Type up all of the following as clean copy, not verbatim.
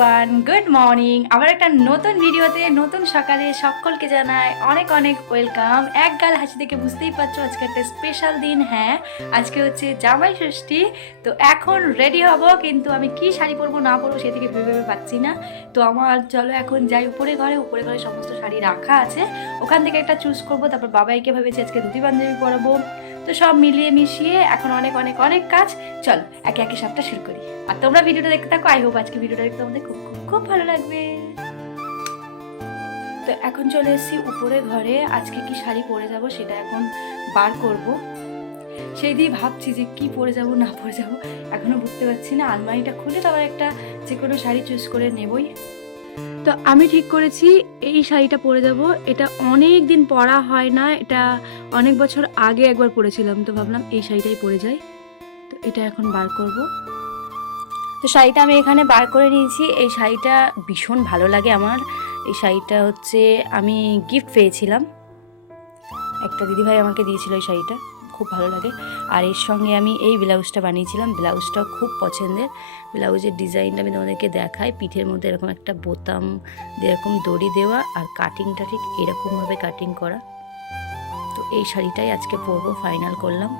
Everyone, good morning. আমার একটা নতুন ভিডিওতে নতুন সকালে সকলকে জানাই অনেক অনেক ওয়েলকাম। এক গাল হাসি দেখে বুঝতেই পারছো আজকে একটা স্পেশাল দিন। হ্যাঁ, আজকে হচ্ছে জামাই ষষ্ঠী। তো এখন রেডি হব, কিন্তু আমি কি শাড়ি পরবো না পরবো সেদিকে ভেবে পাচ্ছি না। তো আমার চলো এখন যাই উপরে ঘরে সমস্ত শাড়ি রাখা আছে, ওখান থেকে একটা চুজ করবো। তারপর বাবাইকে ভেবেছি আজকে ধুতি পাঞ্জাবি পরাবো। তো সব মিলিয়ে মিশিয়ে এখন অনেক অনেক অনেক কাজ। চল একে একে সবটা শুরু করি। আর তোমরা ভিডিওটা দেখতে থাকো। আই হোপ আজকে ভিডিওটা দেখতে তোমাদের খুব খুব খুব ভালো লাগবে। তো এখন চলে এসেছি উপরে ঘরে। আজকে কি শাড়ি পরে যাব সেটা এখন বার করব। সেই দিয়ে ভাবছি যে কি পরে যাব না পরে যাব, এখনো বুঝতে পারছি না। আলমারিটা খুলে তারপর একটা যে কোনো শাড়ি চুজ করে নেবই। তো আমি ঠিক করেছি এই শাড়িটা পরে যাব। এটা অনেক দিন পরা হয় না, এটা অনেক বছর আগে একবার পরেছিলাম, তো ভাবলাম এই শাড়িটাই পরে যাই। তো এটা এখন বার করব। তো শাড়িটা আমি এখানে বার করে নিয়েছি। এই শাড়িটা ভীষণ ভালো লাগে আমার। এই শাড়িটা হচ্ছে আমি গিফট পেয়েছিলাম, একটা দিদিভাই আমাকে দিয়েছিল এই শাড়িটা, খুব ভালো লাগে। আর এর সঙ্গে আমি এই ব্লাউজটা বানিয়েছিলাম, ব্লাউজটাও খুব পছন্দের। ব্লাউজের ডিজাইনটা আমি তোমাদেরকে দেখাই। পিঠের মধ্যে এরকম একটা বোতাম এরকম দড়ি দেওয়া, আর কাটিংটা ঠিক এরকমভাবে কাটিং করা। তো এই শাড়িটাই আজকে পরবো, ফাইনাল করলাম।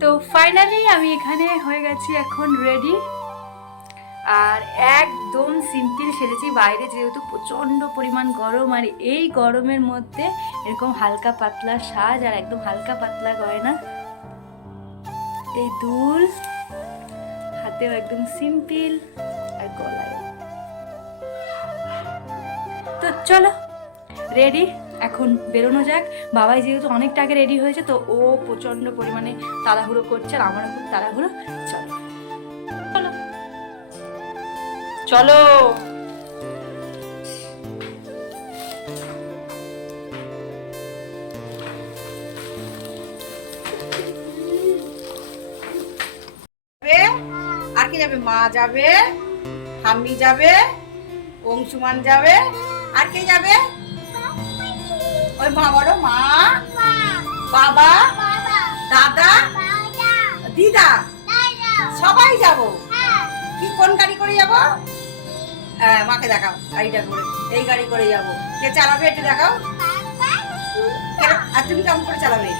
তো ফাইনালি আমি এখানে হয়ে গেছি এখন রেডি। আর একদম সিম্পল সেজেছি, বাইরে যেহেতু প্রচণ্ড পরিমাণ গরম, আর এই গরমের মধ্যে এরকম হালকা পাতলা সাজ আর একদম হালকা পাতলা গয়না, এই দুল, হাতেও একদম সিম্পল, আর গলায়। তো চলো রেডি, এখন বেরোনো যাক। বাবাই যেহেতু অনেকটা আগে রেডি হয়েছে, তো ও প্রচণ্ড পরিমাণে তাড়াহুড়ো করছে, আর আমারও খুব তাড়াহুড়ো। চলো চলো চলো। আর কি যাবে? মা যাবে, হাম্মি যাবে, অংশুমান যাবে, আর কে যাবে? ওই মা বড় মা, বাবা, দাদা, দিদা, সবাই যাব। কি কোন গাড়ি করে যাব? হ্যাঁ, মাকে দেখাও গাড়িটা করে। এই গাড়ি করে যাব। কে চালাবে একটু দেখাও। আর তুমি কেমন করে চালাবে?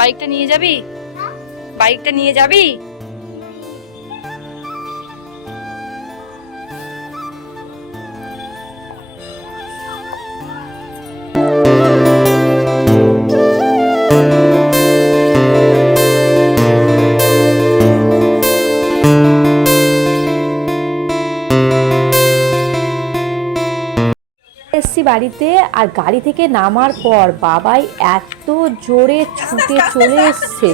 বাইকটা নিয়ে যাবি? বাইকটা নিয়ে যাবি? এসছি বাড়িতে, আর গাড়ি থেকে নামার পর বাবাই এত জোরে ছুটে চলে এসছে,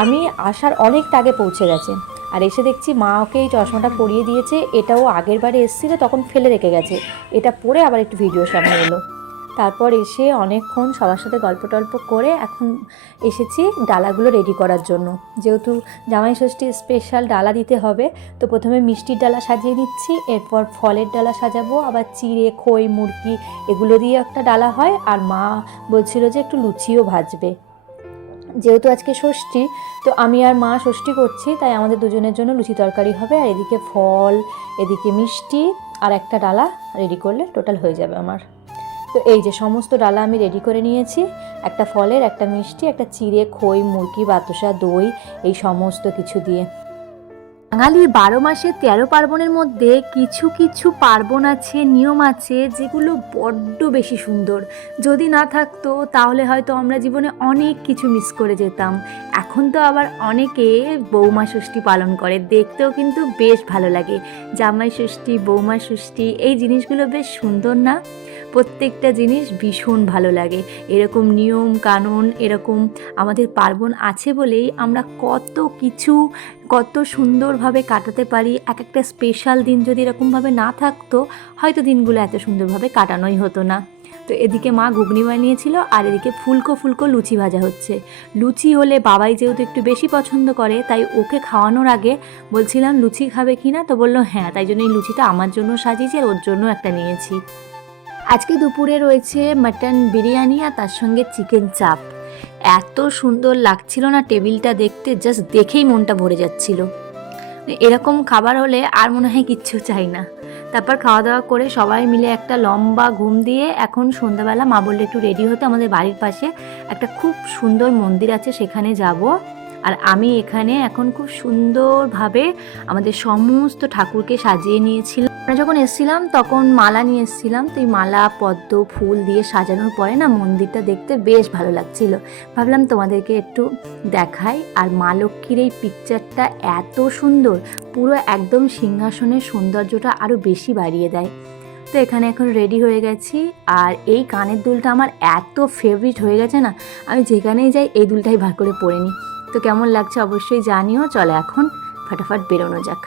আমি আসার অনেকটা আগে পৌঁছে গেছে। আর এসে দেখছি মা ওকে এই চশমাটা পরিয়ে দিয়েছে। এটাও আগের বারে এসেছিলো তখন ফেলে রেখে গেছে, এটা পরে আবার একটু ভিডিও সামনে এলো। তারপর এসে অনেকক্ষণ সবার সাথে গল্প টল্প করে এখন এসেছি ডালাগুলো রেডি করার জন্য। যেহেতু জামাই ষষ্ঠীর স্পেশাল ডালা দিতে হবে, তো প্রথমে মিষ্টির ডালা সাজিয়ে নিচ্ছি, এরপর ফলের ডালা সাজাবো, আবার চিড়ে, খই, মুরগি এগুলো দিয়ে একটা ডালা হয়। আর মা বলছিল যে একটু লুচিও ভাজবে। যেহেতু আজকে ষষ্ঠী, তো আমি আর মা ষষ্ঠী করছি, তাই আমাদের দুজনের জন্য লুচি তরকারি হবে। আর এদিকে ফল, এদিকে মিষ্টি, আর একটা ডালা রেডি করলে টোটাল হয়ে যাবে আমার। তো এই যে সমস্ত ডালা আমি রেডি করে নিয়েছি, একটা ফলের, একটা মিষ্টি, একটা চিড়ে, খই, মুরগি, বাতাসা, দই, এই সমস্ত কিছু দিয়ে। বাঙালির 12 মাসে 13 পার্বণের মধ্যে কিছু কিছু পার্বণ আছে, নিয়ম আছে, যেগুলো বড্ড বেশি সুন্দর। যদি না থাকতো তাহলে হয়তো আমরা জীবনে অনেক কিছু মিস করে যেতাম। এখন তো আবার অনেকে বৌমা ষষ্ঠী পালন করে, দেখতেও কিন্তু বেশ ভালো লাগে। জামাই ষষ্ঠী, বৌমা ষষ্ঠী, এই জিনিসগুলো বেশ সুন্দর না? প্রত্যেকটা জিনিস ভীষণ ভালো লাগে। এরকম নিয়ম কানুন, এরকম আমাদের পার্বণ আছে বলেই আমরা কত সুন্দরভাবে কাটাতে পারি। এক একটা স্পেশাল দিন যদি এরকমভাবে না থাকতো, হয়তো দিনগুলো এত সুন্দরভাবে কাটানোই হতো না। তো এদিকে মা ঘুগনি বানিয়েছিল আর এদিকে ফুলকো ফুলকো লুচি ভাজা হচ্ছে। লুচি হলে বাবাই যেহেতু একটু বেশি পছন্দ করে, তাই ওকে খাওয়ানোর আগে বলছিলাম লুচি খাবে কি না, তো বললো হ্যাঁ, তাই জন্য এই লুচিটা আমার জন্য সাজিয়েছি আর ওর জন্য একটা নিয়েছি। আজকে দুপুরে রয়েছে মাটন বিরিয়ানি আর তার সঙ্গে চিকেন চাপ। এত সুন্দর লাগছিল না টেবিলটা দেখতে, জাস্ট দেখেই মনটা ভরে যাচ্ছিল। এরকম খাবার হলে আর মনে হয় কিচ্ছু চাই না। তারপর খাওয়া দাওয়া করে সবাই মিলে একটা লম্বা ঘুম দিয়ে এখন সন্ধ্যাবেলা মা বললে একটু রেডি হতে, আমাদের বাড়ির পাশে একটা খুব সুন্দর মন্দির আছে সেখানে যাব। আর আমি এখানে এখন খুব সুন্দরভাবে আমাদের সমস্ত ঠাকুরকে সাজিয়ে নিয়েছিলাম। আমরা যখন এসেছিলাম তখন মালা নিয়ে এসেছিলাম, তো এই মালা পদ্ম ফুল দিয়ে সাজানোর পরে না মন্দিরটা দেখতে বেশ ভালো লাগছিল। ভাবলাম তোমাদেরকে একটু দেখাই। আর মা লক্ষ্মীর এই পিকচারটা এত সুন্দর, পুরো একদম সিংহাসনের সৌন্দর্যটা আরও বেশি বাড়িয়ে দেয়। তো এখানে এখন রেডি হয়ে গেছি। আর এই কানের দুলটা আমার এত ফেভারিট হয়ে গেছে না, আমি যেখানেই যাই এই দুলটাই ভাগ করে পরে নিই। তো কেমন লাগছে অবশ্যই জানিও। চলে এখন ফটাফট বেরোনো যাক।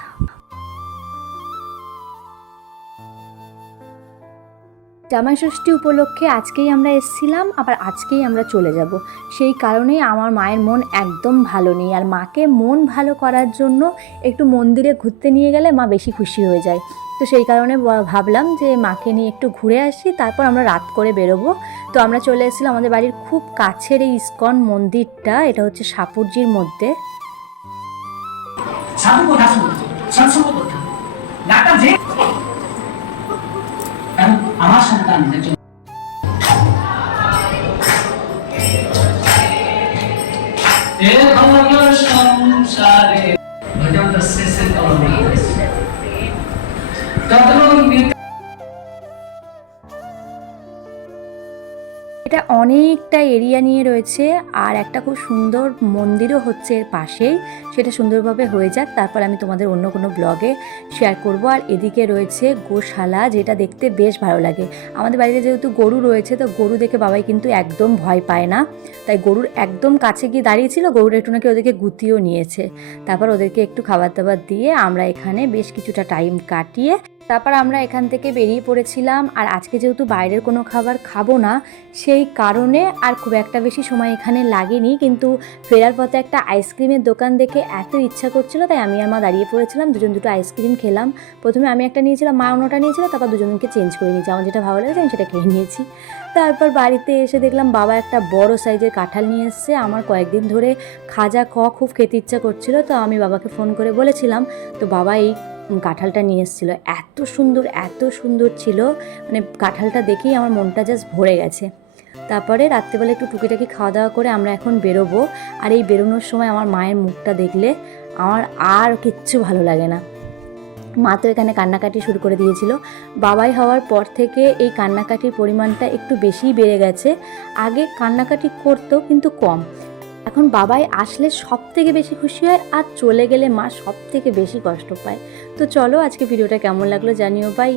জামাই ষষ্ঠী উপলক্ষে আজকেই আমরা এসেছিলাম, আবার আজকেই আমরা চলে যাব। সেই কারণেই আমার মায়ের মন একদম ভালো নেই। আর মাকে মন ভালো করার জন্য একটু মন্দিরে ঘুরতে নিয়ে গেলে মা বেশি খুশি হয়ে যায়। তো সেই কারণে ভাবলাম যে মাকে নিয়ে একটু ঘুরে আসি, তারপর আমরা রাত করে বেরোবো। তো আমরা চলে এসেছিলাম আমাদের বাড়ির খুব কাছের এই ইস্কন মন্দিরটা, এটা হচ্ছে সাপুরজির মধ্যে। আমার সন্তানদের জন্য সংসারে ভজন শেষে এটা অনেকটা এরিয়া নিয়ে রয়েছে। আর একটা খুব সুন্দর মন্দিরও হচ্ছে এর পাশেই, সেটা সুন্দরভাবে হয়ে যাক, তারপর আমি তোমাদের অন্য কোনো ব্লগে শেয়ার করব। আর এদিকে রয়েছে গোশালা, যেটা দেখতে বেশ ভালো লাগে। আমাদের বাড়িতে যেহেতু গরু রয়েছে, তো গরু দেখে বাবাই কিন্তু একদম ভয় পায় না, তাই গরুর একদম কাছে গিয়ে দাঁড়িয়েছিল। গরুর একটু নাকি ওদেরকে গুতিয়েও নিয়েছে। তারপর ওদেরকে একটু খাবার দাবার দিয়ে আমরা এখানে বেশ কিছুটা টাইম কাটিয়ে তারপর আমরা এখান থেকে বেরিয়ে পড়েছিলাম। আর আজকে যেহেতু বাইরের কোনো খাবার খাবো না, সেই কারণে আর খুব একটা বেশি সময় এখানে লাগেনি। কিন্তু ফেরার পথে একটা আইসক্রিমের দোকান দেখে এত ইচ্ছা করছিল, তাই আমি আর মা দাঁড়িয়ে পড়েছিলাম, দুটো আইসক্রিম খেলাম। প্রথমে আমি একটা নিয়েছিলাম, মা অন্যটা নিয়েছিল, তারপর দুজনকে চেঞ্জ করে নিয়েছি। আমার যেটা ভালো লাগছে আমি সেটা খেয়ে নিয়েছি। তারপর বাড়িতে এসে দেখলাম বাবা একটা বড় সাইজের কাঁঠাল নিয়ে এসছে। আমার কয়েকদিন ধরে খাজা খুব খেতে ইচ্ছা করছিল, তো আমি বাবাকে ফোন করে বলেছিলাম, তো বাবা এই কাঁঠালটা নিয়ে এসেছিলো। এত সুন্দর ছিল, মানে কাঁঠালটা দেখেই আমার মনটা জাস্ট ভরে গেছে। তারপরে রাত্রেবেলা একটু টুকিটাকি খাওয়া দাওয়া করে আমরা এখন বেরোবো। আর এই বেরোনোর সময় আমার মায়ের মুখটা দেখলে আমার আর কিচ্ছু ভালো লাগে না। মা তো এখানে কান্নাকাটি শুরু করে দিয়েছিল। বাবাই হওয়ার পর থেকে এই কান্নাকাটির পরিমাণটা একটু বেশিই বেড়ে গেছে। আগে কান্নাকাটি করতো কিন্তু কম, এখন বাবাই আসলে সব থেকে বেশি খুশি হয়, আর চলে গেলে মা সব থেকে বেশি কষ্ট পায়। তো চলো আজকে ভিডিওটা কেমন লাগলো জানিও। বাই।